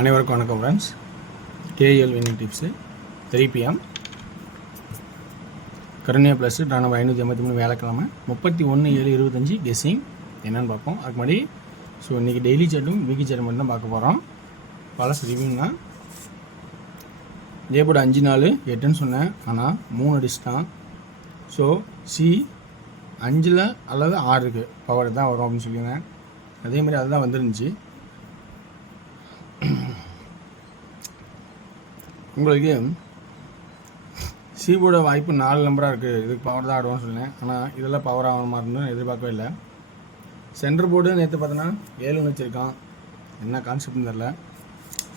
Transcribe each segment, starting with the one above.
அனைவருக்கும் வணக்கம் friends. KL winning tips 3 PM கருணையா ப்ளஸ் நம்ம 583 வேலைக்கிழமை 31/7/25 கெஸ்ஸிங் என்னென்னு பார்ப்போம். அதுக்கு முன்னாடி இன்றைக்கி டெய்லி சார்ட்டும் வீக்லி சார்ட் மட்டும் தான் பார்க்க போகிறோம். பழசு ரிவ்யூனா இதே போட 5 4 8ன்னு சொன்னேன், ஆனால் 3 அடிச்சிட்டான். ஸோ சி 5ல் அல்லது 6க்கு பவர் தான் வரும் அப்படின்னு சொல்லியிருந்தேன். அதேமாதிரி அதுதான் வந்துருந்துச்சு. உங்களுக்கு சிபோட வாய்ப்பு 4 நம்பராக இருக்குது, இதுக்கு பவர் தான் ஆடுவோம்னு சொன்னேன். ஆனால் இதெல்லாம் பவர் ஆகிற மாதிரி இருந்தோம், எதிர்பார்க்கவே இல்லை. சென்டர் போர்டு நேற்று பார்த்தோன்னா 7ன்னு வச்சுருக்கான், என்ன கான்செப்ட்னு தெரில.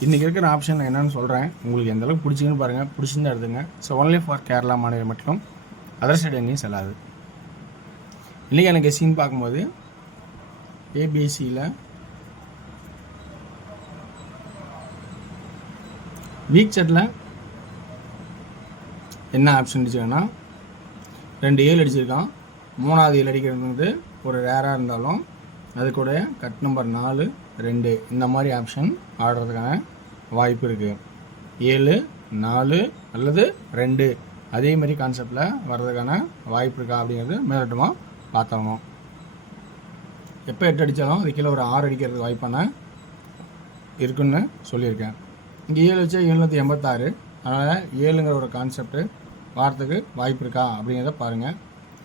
இன்றைக்கி இருக்கிற ஆப்ஷன் நான் என்னென்னு சொல்கிறேன், உங்களுக்கு எந்தளவுக்கு பிடிச்சிங்கன்னு பாருங்கள். பிடிச்சிருந்தா எடுத்துங்க. ஸோ ஒன்லி ஃபார் கேரளா மாநிலம் மட்டும், அதர் சைடு எங்கேயும் செல்லாது. இன்றைக்கி எனக்கு கெஸ்ஸின்னு பார்க்கும்போது ஏபிசியில் வீக் சார்ட்டில் என்ன ஆப்ஷன் அடிச்சிருக்கேன்னா 2 7 அடிச்சிருக்கான். 3வது 7 அடிக்கிறது ஒரு ரேராக இருந்தாலும் அது கூட கட் நம்பர் 4 2 இந்த மாதிரி ஆப்ஷன் ஆடுறதுக்கான வாய்ப்பு இருக்குது. 7 4 அல்லது 2 அதே மாதிரி கான்செப்டில் வர்றதுக்கான வாய்ப்பு இருக்கா அப்படிங்கிறது மேலோட்டமாக பார்த்தோம். எப்போ 8 அடித்தாலும் அது கீழே ஒரு 6 அடிக்கிறதுக்கு வாய்ப்பான இருக்குன்னு சொல்லியிருக்கேன். இங்கே 7 வச்சா 786, அதனால் 7ங்கிற ஒரு கான்செப்ட் வாரத்துக்கு வாய்ப்பு இருக்கா அப்படிங்கிறத பாருங்கள்.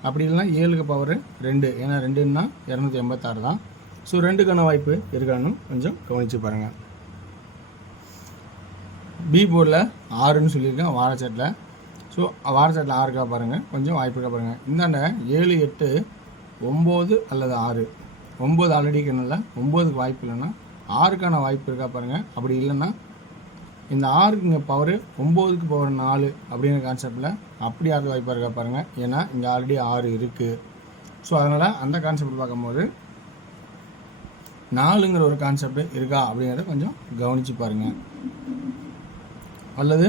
அப்படி இல்லைனா 7க்கு பவர் 2, ஏன்னா 2ன்னா 286 தான். ஸோ 2க்கான வாய்ப்பு இருக்கான்னு கொஞ்சம் கவனித்து பாருங்கள். பி போர்டில் 6ன்னு சொல்லியிருக்கேன் வாரச்சாட்டில். ஸோ வாரச்சாட்டில் 6க்கா பாருங்கள், கொஞ்சம் வாய்ப்பு இருக்கா பாருங்கள். இந்தாண்ட 7 8 9 அல்லது 6, 9 ஆல்ரெடி இருக்கனால 9க்கு வாய்ப்பு இல்லைன்னா 6க்கான வாய்ப்பு இருக்கா பாருங்கள். அப்படி இல்லைன்னா இந்த 6க்கு இங்கே பவர் 9க்கு பவர் 4 அப்படிங்கிற கான்செப்டில் அப்படி 6 வாய்ப்பாக இருக்கா பாருங்கள். ஏன்னா இங்கே ஆல்ரெடி 6 இருக்குது. ஸோ அதனால் அந்த கான்செப்ட் பார்க்கும்போது 4ங்கிற ஒரு கான்செப்ட் இருக்கா அப்படிங்கிறத கொஞ்சம் கவனித்து பாருங்கள். அல்லது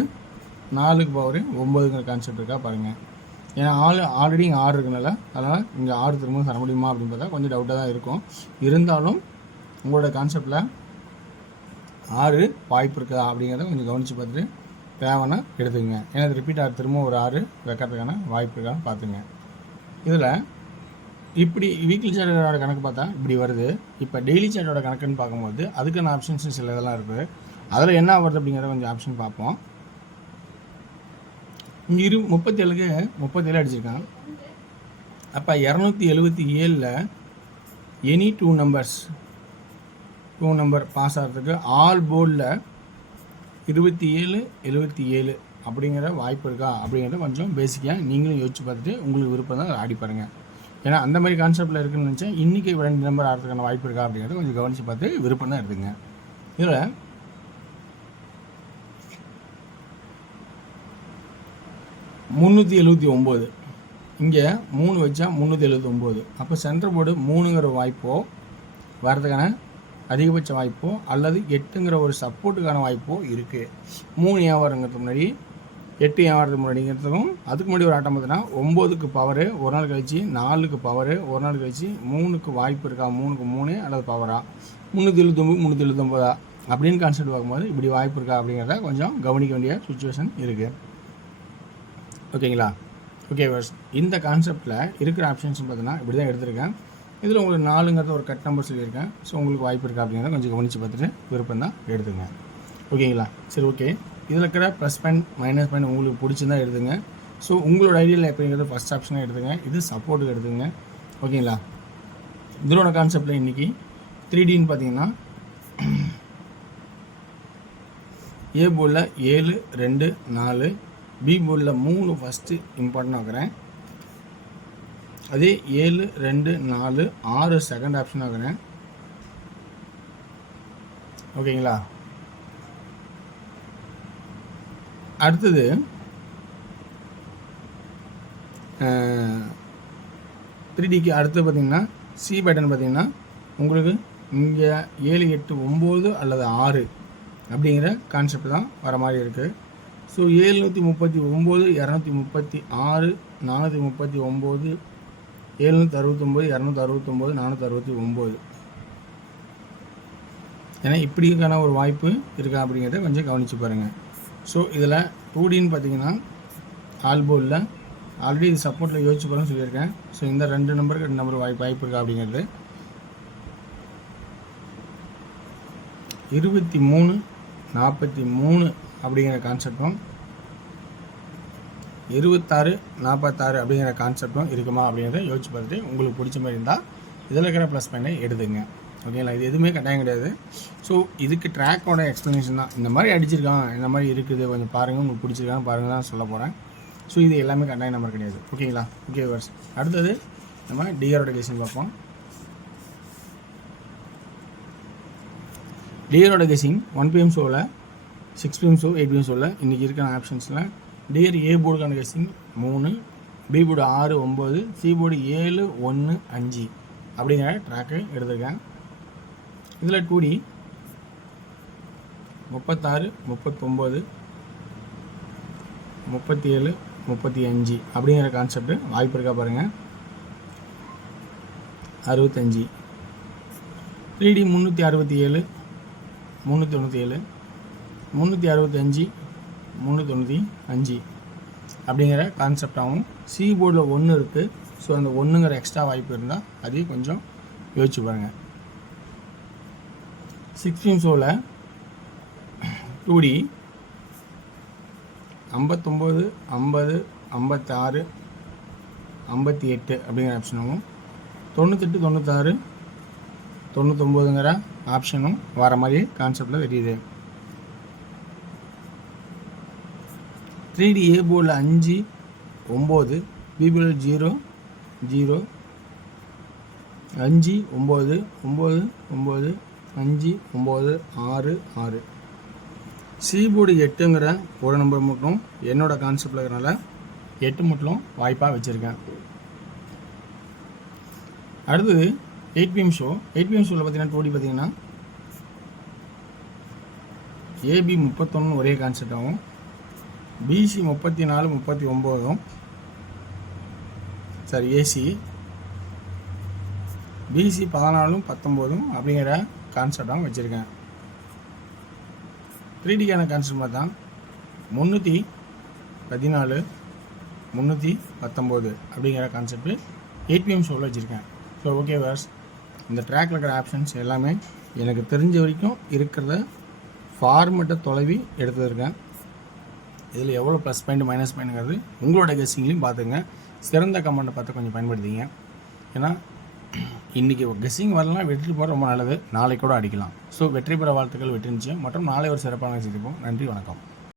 4க்கு பவர் 9ங்கிற கான்செப்ட் இருக்கா பாருங்கள். ஏன்னா ஆல்ரெடி இங்கே 6 இருக்குனால, அதனால் இங்கே 6 திரும்ப தர முடியுமா அப்படின்னு பார்த்தா கொஞ்சம் டவுட்டாக தான் இருக்கும். இருந்தாலும் உங்களோட கான்செப்டில் 6 வாய்ப்பு இருக்கா அப்படிங்கிறத கொஞ்சம் கவனித்து பார்த்துட்டு தேவைன்னா எடுத்துக்கங்க. ஏன்னா இது ரிப்பீட் ஆகிற திரும்ப ஒரு 6 வைக்கிறதுக்கான வாய்ப்பு இருக்கான்னு பார்த்துங்க. இதில் இப்படி வீக்லி சார்ட்டோட கணக்கு பார்த்தா இப்படி வருது. இப்போ டெய்லி சார்ட்டோட கணக்குன்னு பார்க்கும்போது அதுக்கான ஆப்ஷன்ஸ் சில இதெல்லாம் இருக்குது. அதில் என்ன வருது அப்படிங்கிறத கொஞ்சம் ஆப்ஷன் பார்ப்போம். இங்கே 37க்கு 37 அடிச்சிருக்கான். அப்போ 277ல் எனி 2 நம்பர் பாஸ் ஆகிறதுக்கு ஆல் போர்டில் 27 77 அப்படிங்கிற வாய்ப்பு இருக்கா அப்படிங்கிறத கொஞ்சம் பேசிக்காக நீங்களும் யோசிச்சு பார்த்துட்டு உங்களுக்கு விருப்பம் தான் ஆடி பாருங்கள். ஏன்னா அந்த மாதிரி கான்செப்டில் இருக்குன்னு நினச்சேன். இன்றைக்கி 2 நம்பர் ஆடுறதுக்கான வாய்ப்பு இருக்கா அப்படிங்கிறத கொஞ்சம் கவனித்து பார்த்து விருப்பம் தான் எடுத்துங்க. இதில் 379, இங்கே 3 வச்சா 379. அப்போ சென்டர் போர்டு 3ங்கிற வாய்ப்போ வர்றதுக்கான அதிகபட்ச வாய்ப்போ அல்லது 8ங்கிற ஒரு சப்போர்ட்டுக்கான வாய்ப்போ இருக்குது. 3 ஏன் வருங்கிறதுக்கு முன்னாடி 8 ஏன் வரதுக்கு முன்னாடிங்கிறதுக்கும் அதுக்கு முன்னாடி ஒரு ஆட்டம் பார்த்தீங்கன்னா 9க்கு பவர் ஒரு நாள் கழிச்சு, 4க்கு பவர் ஒரு நாள் கழிச்சு, 3க்கு வாய்ப்பு இருக்கா, 3க்கு 3 அல்லது பவரா, 379 379 அப்படின்னு கான்செப்ட் பார்க்கும்போது இப்படி வாய்ப்பு இருக்கா அப்படிங்கிறத கொஞ்சம் கவனிக்க வேண்டிய சுச்சுவேஷன் இருக்குது. ஓகேங்களா? ஓகே வர்ஸ், இந்த கான்செப்டில் இருக்கிற ஆப்ஷன்ஸ் பார்த்தீங்கன்னா இப்படி தான் எடுத்திருக்கேன். இதில் உங்களுக்கு 4ங்கிறத ஒரு கட் நம்பர் சொல்லியிருக்கேன். ஸோ உங்களுக்கு வாய்ப்பு இருக்கா அப்படிங்கிறத கொஞ்சம் கவனித்து பார்த்துட்டு விருப்பம் தான் எடுத்துங்க. ஓகேங்களா? சரி, ஓகே. இதில் இருக்கிற ப்ளஸ் பாயிண்ட் மைனஸ் பாயிண்ட் உங்களுக்கு பிடிச்சிருந்தா எடுத்துங்க. ஸோ உங்களோட ஐடியாவில் எப்படிங்கிறது ஃபஸ்ட் ஆப்ஷனாக எடுத்துங்க. இது சப்போர்ட்டுக்கு எடுத்துங்க. ஓகேங்களா? இதோட கான்செப்டில் இன்றைக்கி 3Dன்னு பார்த்தீங்கன்னா ஏ போர்டில் 7 2 4, பி போர்டில் 3 ஃபஸ்ட்டு இம்பார்ட்டன்ட் ஆகிறேன். அதே 7 2 4 6 செகண்ட் ஆப்ஷன் ஆகிறேன். ஓகேங்களா? அடுத்தது 3Dக்கு அடுத்து பார்த்தீங்கன்னா சி பேட்டர்ன் பார்த்தீங்கன்னா உங்களுக்கு இங்கே 7 8 9 அல்லது 6 அப்படிங்கிற கான்செப்ட் தான் வர மாதிரி இருக்குது. ஸோ 739 236 439 769 269 469 ஏன்னா இப்படிக்கான ஒரு வாய்ப்பு இருக்கா அப்படிங்கிறத கொஞ்சம் கவனித்து பாருங்கள். ஸோ இதில் 2Dன்னு பார்த்தீங்கன்னா ஆல்போவில் ஆல்ரெடி இது சப்போர்ட்டில் யோசிச்சு பாருன்னு சொல்லியிருக்கேன். ஸோ இந்த 2 நம்பருக்கு 2 நம்பர் வாய்ப்பு இருக்கா அப்படிங்கிறது 23 43 அப்படிங்கிற கான்செப்டும் 26 46 அப்படிங்கிற கான்செப்டும் இருக்குமா அப்படிங்கிறத யோசிச்சு பார்த்துட்டு உங்களுக்கு பிடிச்ச மாதிரி இருந்தால் இதில் இருக்கிற ப்ளஸ் பாயிண்டை எடுத்துங்க. ஓகேங்களா? இது எதுவுமே கட்டாயம் கிடையாது. ஸோ இதுக்கு ட்ராக்கோட எக்ஸ்ப்ளனேஷன் தான். இந்த மாதிரி அடிச்சிருக்கான், இந்த மாதிரி இருக்குது, கொஞ்சம் பாருங்கள், உங்களுக்கு பிடிச்சிருக்கான்னு பாருங்கள் தான் சொல்ல போகிறேன். ஸோ இது எல்லாமே கட்டாயம் நம்பர் கிடையாது. ஓகேங்களா? ஓகே வர்ஸ். அடுத்தது நம்ம டிஆரோட கெஸிங் பார்ப்போம். டிஆரோட கெஸிங் 1 PM ஷோவில் 6 PM ஷோ 8 PM ஷோவில் இன்றைக்கி இருக்கிற ஆப்ஷன்ஸில் டிஆர் ஏ போர்டுக்கான guessing 3, B board 6 9, C board 7 1 5 அப்படிங்கிற ட்ராக்கு எடுத்திருக்கேன். இதில் 2D 36 39 37 35 அப்படிங்கிற கான்செப்ட் வாய்ப்பு இருக்கா பாருங்கள். 65 3D 367 397 365 395 அப்படிங்கிற கான்செப்டாகவும் சி போர்டில் 1 இருக்குது. ஸோ அந்த 1ங்கிற எக்ஸ்ட்ரா வாய்ப்பு இருந்தால் அதையும் கொஞ்சம் யோசிச்சு பாருங்கள். 6 PM ஷோவில் 2D 59 50 56 58 அப்படிங்கிற ஆப்ஷனும் 98 96 99ங்கிற ஆப்ஷனும் வர மாதிரி கான்செப்டில் தெரியுது. 3D ஏ போர்டில் 5 9, பி போர்டில் 0 0 5 9 9 9 5 9 6 6, சி போர்டு 8ங்கிற ஒரு நம்பர் மட்டும் என்னோட கான்செப்டில் இருக்கிறனால 8 மட்டும் வாய்ப்பாக வச்சுருக்கேன். அடுத்தது 8 PM ஷோ. 8 PM ஷோவில் பார்த்தீங்கன்னா 2D பார்த்தீங்கன்னா ஏபி 31 ஒரே கான்செப்டாகவும் பிசி 34 39 சாரி ஏசி பிசி 14 19 அப்படிங்கிற கான்செப்டாகவும் வச்சுருக்கேன். 3Dக்கான கான்செப்ட் தான் 314 319 அப்படிங்கிற கான்செப்ட் 8 PM ஷோவில் வச்சுருக்கேன். ஸோ ஓகே வர்ஸ், இந்த ட்ராக்கில் இருக்கிற ஆப்ஷன்ஸ் எல்லாமே எனக்கு தெரிஞ்ச வரைக்கும் இருக்கிறத ஃபார்மெட்டை தொலைவி எடுத்துருக்கேன். இதில் எவ்வளோ ப்ளஸ் பாயிண்ட் மைனஸ் பாயிண்ட்ங்கிறது உங்களோட கெஸ்ஸிங்லையும் பார்த்துங்க. சிறந்த கமெண்ட்டை பார்த்து கொஞ்சம் பயன்படுத்திங்க. ஏன்னா இன்றைக்கி கெஸ்ஸிங் வரலாம், வெற்றி பெற ரொம்ப நல்லது. நாளைக்கு கூட அடிக்கலாம். ஸோ வெற்றி பெற வாழ்த்துக்கள், வெற்றி நிச்சயம். மற்றும் நாளை ஒரு சிறப்பான சந்திப்போம். நன்றி, வணக்கம்.